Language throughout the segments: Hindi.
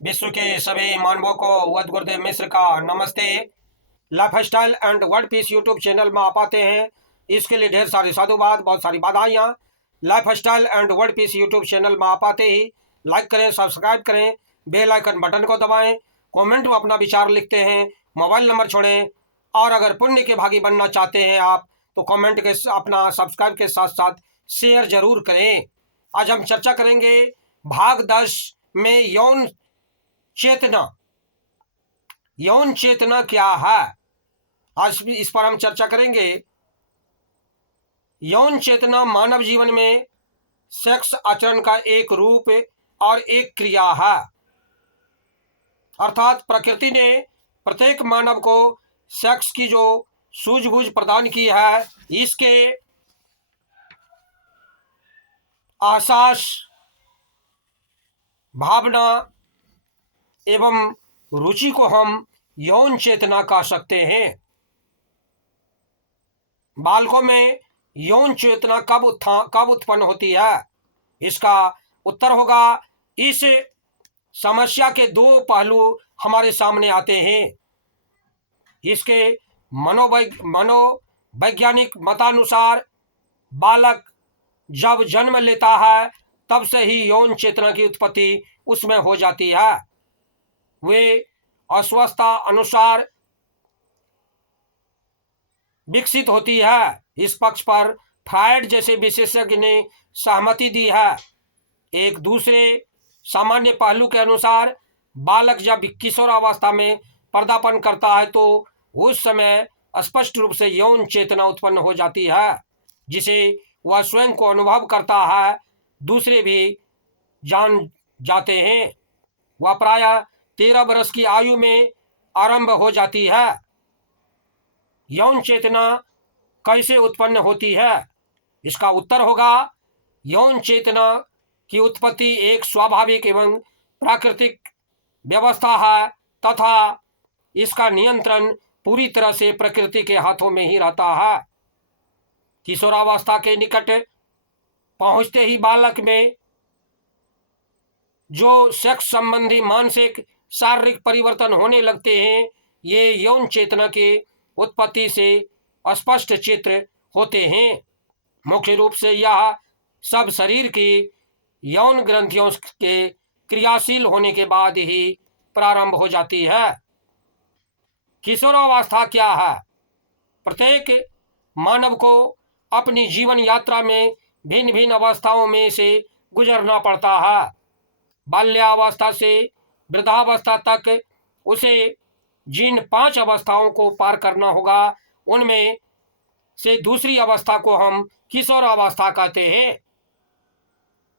विश्व के सभी मानवों को वद गुरुदेव मिश्र का नमस्ते। Lifestyle and world peace YouTube channel में आप आते हैं, इसके लिए ढेर सारी साधुवाद, बहुत सारी बधाइयाँ। Lifestyle and world peace YouTube channel में आप आते ही लाइक करें, सब्सक्राइब करें, बेल आइकन बटन को दबाएं, कमेंट में अपना विचार लिखते हैं, मोबाइल नंबर छोड़ें। और अगर पुण्य के भागी बनना चाहते हैं आप, तो कमेंट के अपना सब्सक्राइब के साथ साथ शेयर जरूर करें। आज हम चर्चा करेंगे भाग 10 में यौन चेतना। यौन चेतना क्या है, आज भी इस पर हम चर्चा करेंगे। यौन चेतना मानव जीवन में सेक्स आचरण का एक रूप और एक क्रिया है। अर्थात प्रकृति ने प्रत्येक मानव को सेक्स की जो सूझबूझ प्रदान की है, इसके एहसास, भावना एवं रुचि को हम यौन चेतना कह सकते हैं। बालकों में यौन चेतना कब उत्पन्न होती है? इसका उत्तर होगा, इस समस्या के दो पहलू हमारे सामने आते हैं। इसके मनोवैज्ञानिक मतानुसार बालक जब जन्म लेता है तब से ही यौन चेतना की उत्पत्ति उसमें हो जाती है। वे अस्वस्थता अनुसार विकसित होती है। इस पक्ष पर फ्रायड जैसे विशेषज्ञ ने सहमति दी है। एक दूसरे सामान्य पहलू के अनुसार बालक जब किशोरावस्था में पदार्पण करता है तो उस समय स्पष्ट रूप से यौन चेतना उत्पन्न हो जाती है, जिसे वह स्वयं को अनुभव करता है, दूसरे भी जान जाते हैं। वह प्रायः 13 वर्ष की आयु में आरंभ हो जाती है। यौन चेतना कैसे उत्पन्न होती है? इसका उत्तर होगा, यौन चेतना की उत्पत्ति एक स्वाभाविक एवं प्राकृतिक व्यवस्था है तथा इसका नियंत्रण पूरी तरह से प्रकृति के हाथों में ही रहता है। किशोरावस्था के निकट पहुंचते ही बालक में जो सेक्स संबंधी मानसिक शारीरिक परिवर्तन होने लगते हैं, ये यौन चेतना के उत्पत्ति से स्पष्ट चित्र होते हैं। मुख्य रूप से यह सब शरीर की यौन ग्रंथियों के क्रियाशील होने के बाद ही प्रारंभ हो जाती है। किशोरावस्था क्या है? प्रत्येक मानव को अपनी जीवन यात्रा में भिन्न भिन्न अवस्थाओं में से गुजरना पड़ता है। बाल्यावस्था से वृद्धावस्था तक उसे जिन 5 अवस्थाओं को पार करना होगा, उनमें से दूसरी अवस्था को हम किशोरावस्था कहते हैं।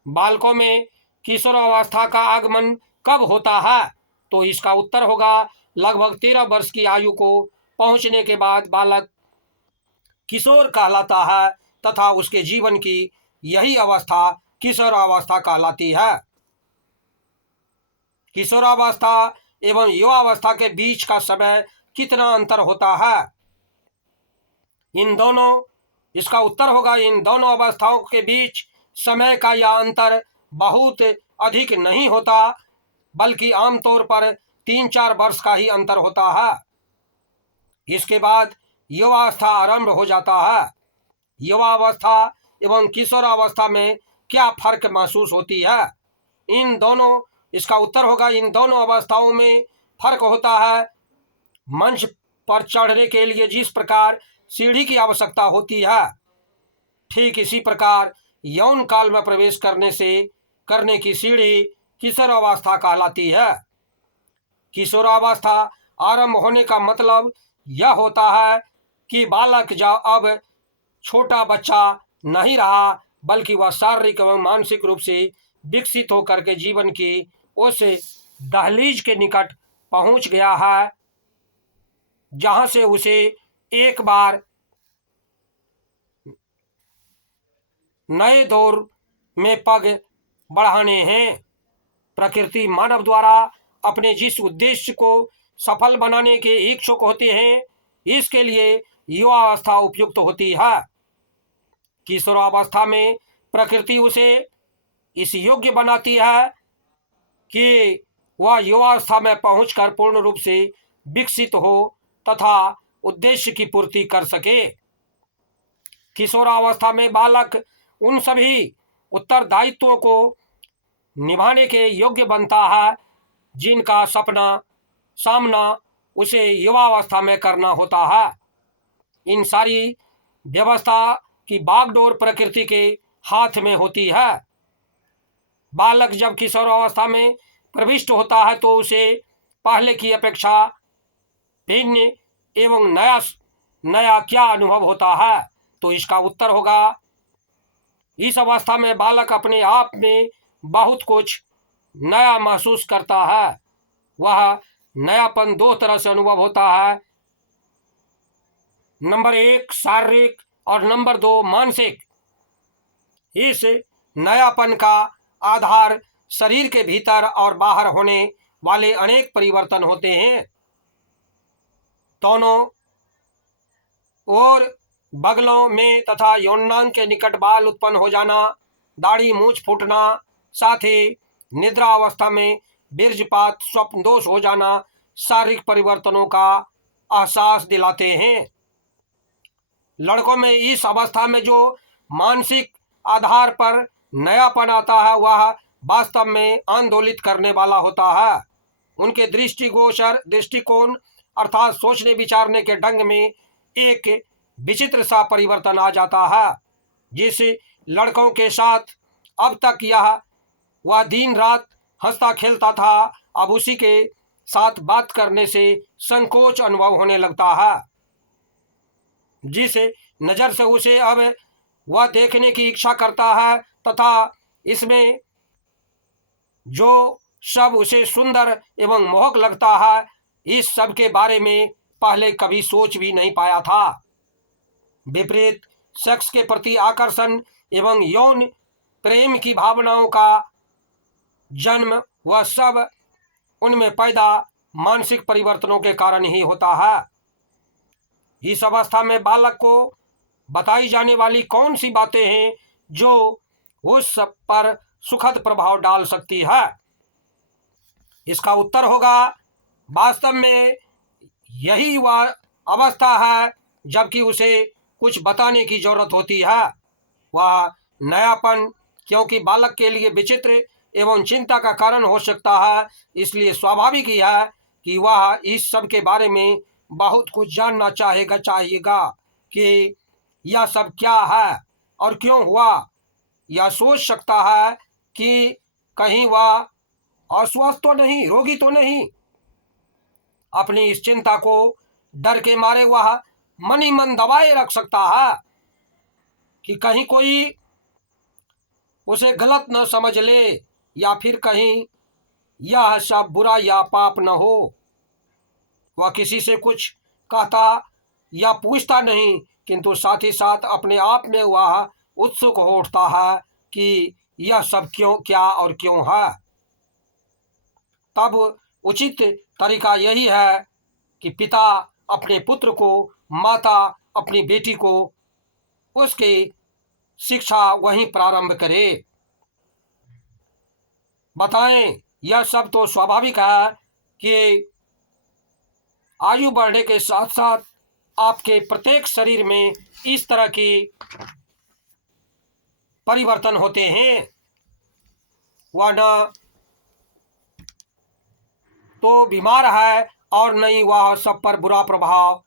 बालकों में किशोरावस्था का आगमन कब होता है? तो इसका उत्तर होगा, लगभग 13 वर्ष की आयु को पहुंचने के बाद बालक किशोर कहलाता है तथा उसके जीवन की यही अवस्था किशोरावस्था कहलाती है। किशोरावस्था एवं युवावस्था के बीच का समय कितना अंतर होता है? इसका उत्तर होगा, इन दोनों अवस्थाओं के बीच समय का यह अंतर बहुत अधिक नहीं होता, बल्कि आमतौर पर 3-4 वर्ष का ही अंतर होता है। इसके बाद युवावस्था आरंभ हो जाता है। युवावस्था एवं किशोरावस्था में क्या फर्क महसूस होती है? इसका उत्तर होगा, इन दोनों अवस्थाओं में फर्क होता है। मंच पर चढ़ने के लिए जिस प्रकार सीढ़ी की आवश्यकता होती है, ठीक इसी प्रकार यौन काल में प्रवेश करने की सीढ़ी किशोरावस्था कहलाती है। किशोरावस्था आरंभ होने का मतलब यह होता है कि बालक अब छोटा बच्चा नहीं रहा, बल्कि वह शारीरिक एवं मानसिक रूप से विकसित होकर के जीवन की उस दहलीज के निकट पहुंच गया है, जहां से उसे एक बार नए दौर में पग बढ़ाने हैं। प्रकृति मानव द्वारा अपने जिस उद्देश्य को सफल बनाने के इच्छुक होते हैं, इसके लिए युवावस्था उपयुक्त होती है। किशोरावस्था में प्रकृति उसे इस योग्य बनाती है कि वह युवावस्था में पहुंचकर पूर्ण रूप से विकसित हो तथा उद्देश्य की पूर्ति कर सके। किशोरावस्था में बालक उन सभी उत्तरदायित्वों को निभाने के योग्य बनता है जिनका सामना उसे युवावस्था में करना होता है। इन सारी व्यवस्था की बागडोर प्रकृति के हाथ में होती है। बालक जब किशोरावस्था में प्रविष्ट होता है तो उसे पहले की अपेक्षा भिन्न एवं नया क्या अनुभव होता है? तो इसका उत्तर होगा, इस अवस्था में बालक अपने आप में बहुत कुछ नया महसूस करता है। वह नयापन दो तरह से अनुभव होता है, नंबर 1 शारीरिक और नंबर 2 मानसिक। इस नयापन का आधार शरीर के भीतर और बाहर होने वाले अनेक परिवर्तन होते हैं। दोनों और बगलों में तथा यौनांग के निकट बाल उत्पन्न हो जाना, दाढ़ी मूछ फूटना, साथ ही निद्रा अवस्था में बीर्जपात स्वप्न दोष हो जाना शारीरिक परिवर्तनों का एहसास दिलाते हैं। लड़कों में इस अवस्था में जो मानसिक आधार पर नयापन आता है वह वास्तव में आंदोलित करने वाला होता है। उनके दृष्टिगोचर दृष्टिकोण अर्थात सोचने विचारने के ढंग में एक विचित्र सा परिवर्तन आ जाता है। जिस लड़कों के साथ अब तक वह दिन रात हंसता खेलता था, अब उसी के साथ बात करने से संकोच अनुभव होने लगता है। जिस नज़र से उसे अब वह देखने की इच्छा करता है तथा इसमें जो सब उसे सुंदर एवं मोहक लगता है, इस सब के बारे में पहले कभी सोच भी नहीं पाया था। विपरीत सेक्स के प्रति आकर्षण एवं यौन प्रेम की भावनाओं का जन्म वह सब उनमें पैदा मानसिक परिवर्तनों के कारण ही होता है। इस अवस्था में बालक को बताई जाने वाली कौन सी बातें हैं जो उस सब पर सुखद प्रभाव डाल सकती है? इसका उत्तर होगा, वास्तव में यही वह अवस्था है जबकि उसे कुछ बताने की जरूरत होती है। वह नयापन क्योंकि बालक के लिए विचित्र एवं चिंता का कारण हो सकता है, इसलिए स्वाभाविक ही है कि वह इस सब के बारे में बहुत कुछ जानना चाहिएगा कि यह सब क्या है और क्यों हुआ। यह सोच सकता है कि कहीं वह अस्वस्थ तो नहीं, रोगी तो नहीं। अपनी इस चिंता को डर के मारे वह मन ही मन दबाए रख सकता है कि कहीं कोई उसे गलत न समझ ले या फिर कहीं यह सब बुरा या पाप न हो। वह किसी से कुछ कहता या पूछता नहीं, किंतु साथ ही साथ अपने आप में वह उत्सुक हो उठता है कि यह सब क्या और क्यों है। तब उचित तरीका यही है कि पिता अपने पुत्र को, माता अपनी बेटी को उसकी शिक्षा वहीं प्रारंभ करे। बताएं, यह सब तो स्वाभाविक है कि आयु बढ़ने के साथ साथ आपके प्रत्येक शरीर में इस तरह की परिवर्तन होते हैं। वह न तो बीमार है और न ही वह सब पर बुरा प्रभाव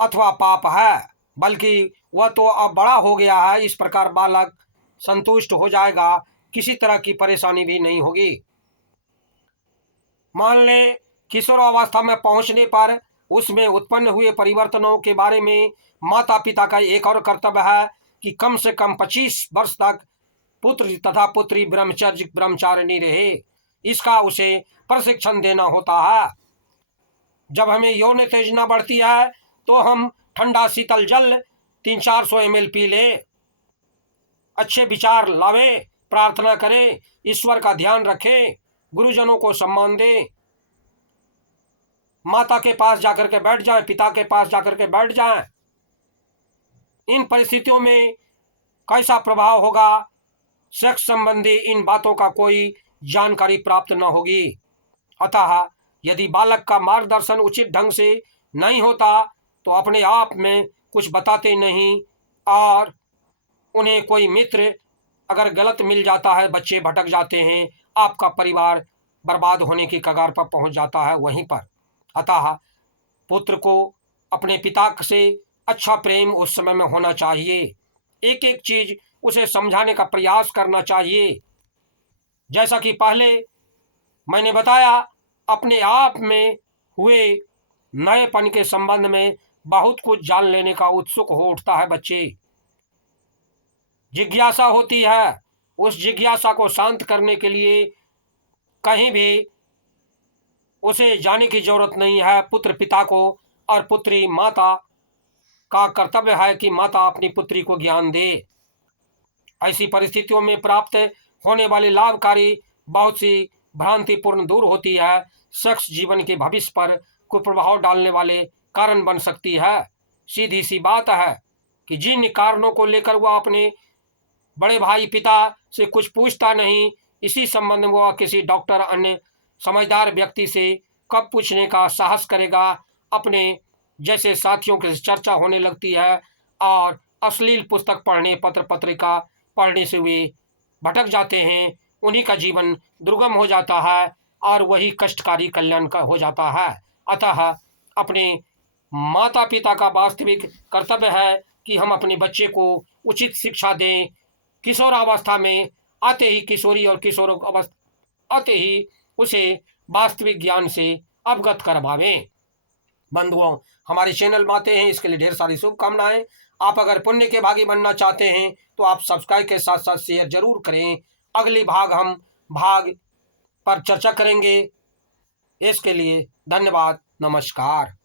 अथवा पाप है, बल्कि वह तो अब बड़ा हो गया है। इस प्रकार बालक संतुष्ट हो जाएगा, किसी तरह की परेशानी भी नहीं होगी। मान लें किशोरावस्था में पहुंचने पर उसमें उत्पन्न हुए परिवर्तनों के बारे में माता पिता का एक और कर्तव्य है कि कम से कम 25 वर्ष तक पुत्र तथा पुत्री ब्रह्मचारिणी रहे। इसका उसे प्रशिक्षण देना होता है। जब हमें यौन उत्तेजना बढ़ती है तो हम ठंडा शीतल जल 300-400 ml पी लें, अच्छे विचार लावें, प्रार्थना करें, ईश्वर का ध्यान रखें, गुरुजनों को सम्मान दें, माता के पास जाकर के बैठ जाएं, पिता के पास जाकर के बैठ जाएं। इन परिस्थितियों में कैसा प्रभाव होगा सेक्स संबंधी इन बातों का कोई जानकारी प्राप्त न होगी। अतः यदि बालक का मार्गदर्शन उचित ढंग से नहीं होता तो अपने आप में कुछ बताते नहीं, और उन्हें कोई मित्र अगर गलत मिल जाता है, बच्चे भटक जाते हैं, आपका परिवार बर्बाद होने की कगार पर पहुंच जाता है वहीं पर। अतः पुत्र को अपने पिता से अच्छा प्रेम उस समय में होना चाहिए। एक एक चीज उसे समझाने का प्रयास करना चाहिए। जैसा कि पहले मैंने बताया, अपने आप में हुए नएपन के संबंध में बहुत कुछ जान लेने का उत्सुक हो उठता है बच्चे। जिज्ञासा होती है। उस जिज्ञासा को शांत करने के लिए कहीं भी उसे जाने की जरूरत नहीं है। पुत्र पिता को और पुत्री माता का कर्तव्य है कि माता अपनी पुत्री को ज्ञान दे। ऐसी परिस्थितियों में प्राप्त होने वाली लाभकारी बहुत सी भ्रांतिपूर्ण दूर होती है। शख्स जीवन के भविष्य पर कुप्रभाव डालने वाले कारण बन सकती है। सीधी सी बात है कि जिन कारणों को लेकर वह अपने बड़े भाई पिता से कुछ पूछता नहीं, इसी संबंध में वह किसी डॉक्टर अन्य समझदार व्यक्ति से कब पूछने का साहस करेगा। अपने जैसे साथियों के चर्चा होने लगती है और अश्लील पुस्तक पढ़ने, पत्र पत्रिका पढ़ने से वे भटक जाते हैं। उन्हीं का जीवन दुर्गम हो जाता है और वही कष्टकारी कल्याण का हो जाता है। अतः अपने माता पिता का वास्तविक कर्तव्य है कि हम अपने बच्चे को उचित शिक्षा दें। किशोरावस्था में आते ही, किशोरी और किशोर अवस्था आते ही उसे वास्तविक ज्ञान से अवगत करवावें। बंधुओं, हमारे चैनल में आते हैं इसके लिए ढेर सारी शुभकामनाएं। आप अगर पुण्य के भागी बनना चाहते हैं तो आप सब्सक्राइब के साथ साथ शेयर जरूर करें। अगली भाग हम भाग पर चर्चा करेंगे। इसके लिए धन्यवाद, नमस्कार।